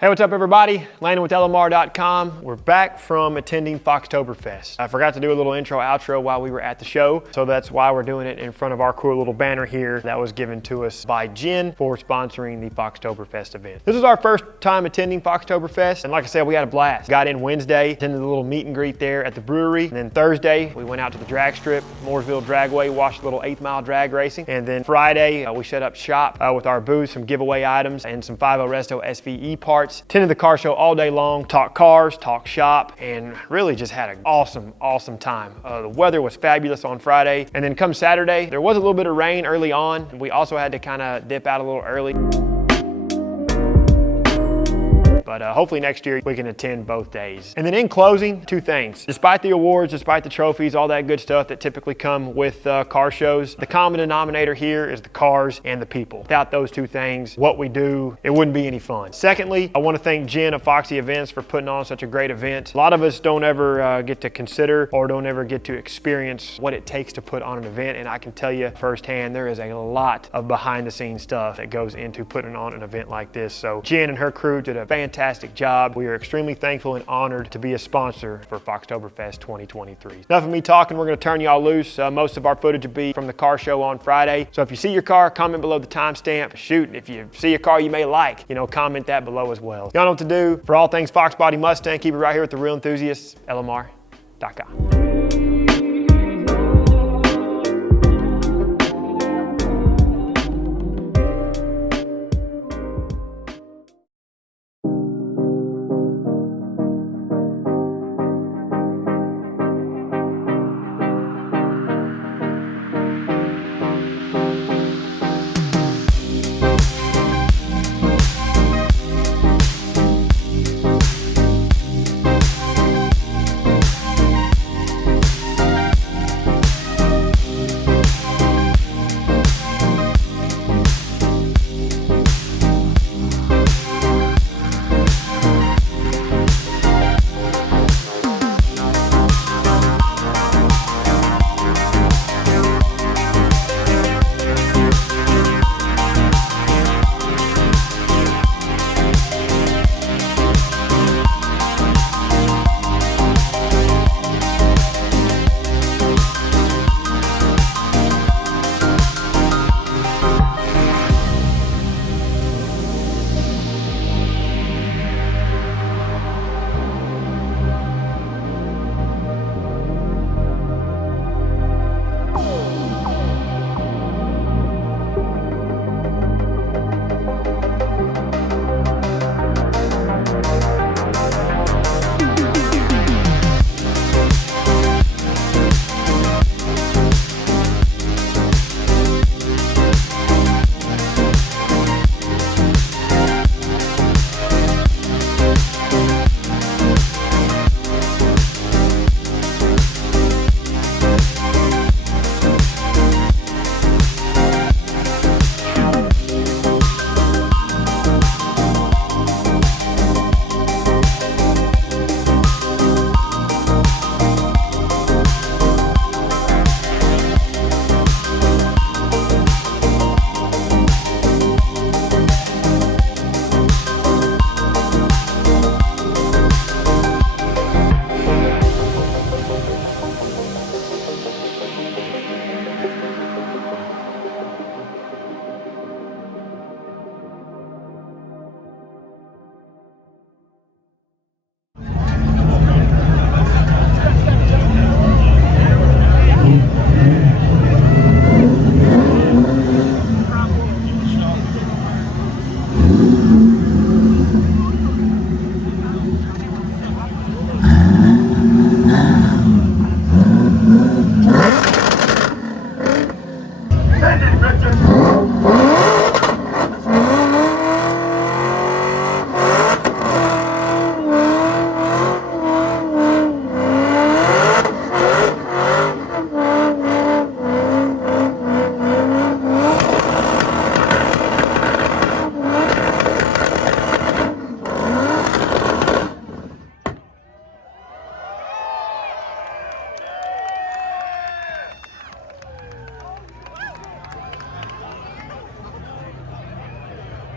Hey, what's up everybody? Landon with LMR.com. We're back from attending Foxtoberfest. I forgot to do a little intro outro while we were at the show, so that's why we're doing it in front of our cool little banner here that was given to us by Jen for sponsoring the Foxtoberfest event. This is our first time attending Foxtoberfest, and like I said, we had a blast. Got in Wednesday, attended the little meet and greet there at the brewery, and then Thursday, we went out to the drag strip, Mooresville Dragway, watched a little 8th Mile drag racing, and then Friday, we set up shop with our booth, some giveaway items, and some 5.0 Resto SVE parts. Attended the car show all day long, talked cars, talked shop, and really just had an awesome time. The weather was fabulous on Friday, and then come Saturday, there was a little bit of rain early on. We also had to kind of dip out a little early. But hopefully next year we can attend both days. And then in closing, two things. Despite the awards, despite the trophies, all that good stuff that typically come with car shows, the common denominator here is the cars and the people. Without those two things, what we do, it wouldn't be any fun. Secondly, I want to thank Jen of Foxy Events for putting on such a great event. A lot of us don't ever get to consider or don't ever get to experience what it takes to put on an event, and I can tell you firsthand, there is a lot of behind the scenes stuff that goes into putting on an event like this. So Jen and her crew did a fantastic job. We are extremely thankful and honored to be a sponsor for Foxtoberfest 2023. Enough of me talking, we're going to turn y'all loose. Most of our footage will be from the car show on Friday. So if you see your car, comment below the timestamp. Shoot, if you see a car you may like, comment that below as well. Y'all know what to do. For all things Fox Body Mustang, keep it right here with the real enthusiasts, LMR.com.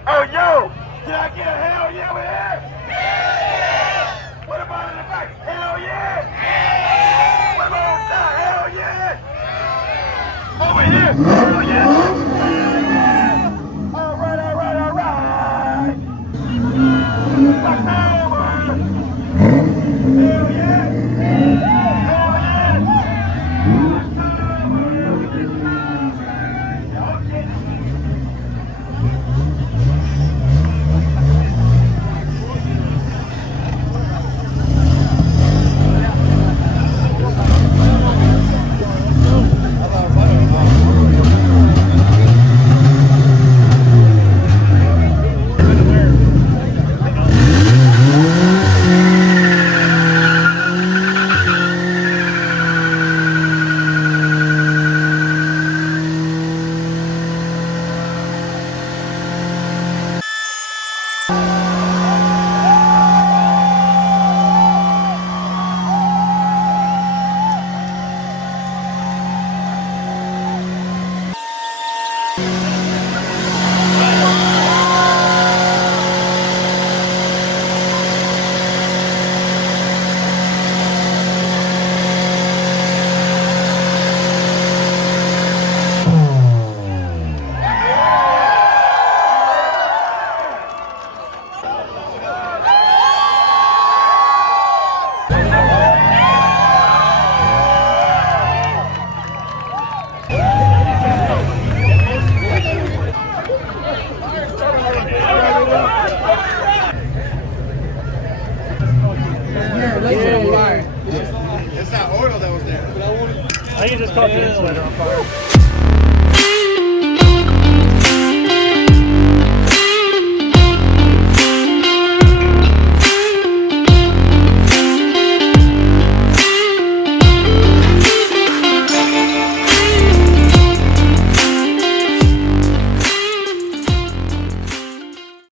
Oh, yo! Can I get a hell yeah with here? Hell yeah! What about in the back? Hell yeah! Yeah! What about on top? Hell yeah! Over here? Hell yeah! All right, all right, all right! Foxtober! Hell yeah! Hell yeah! It's that oil that was there. I think it just caught the insulator on fire.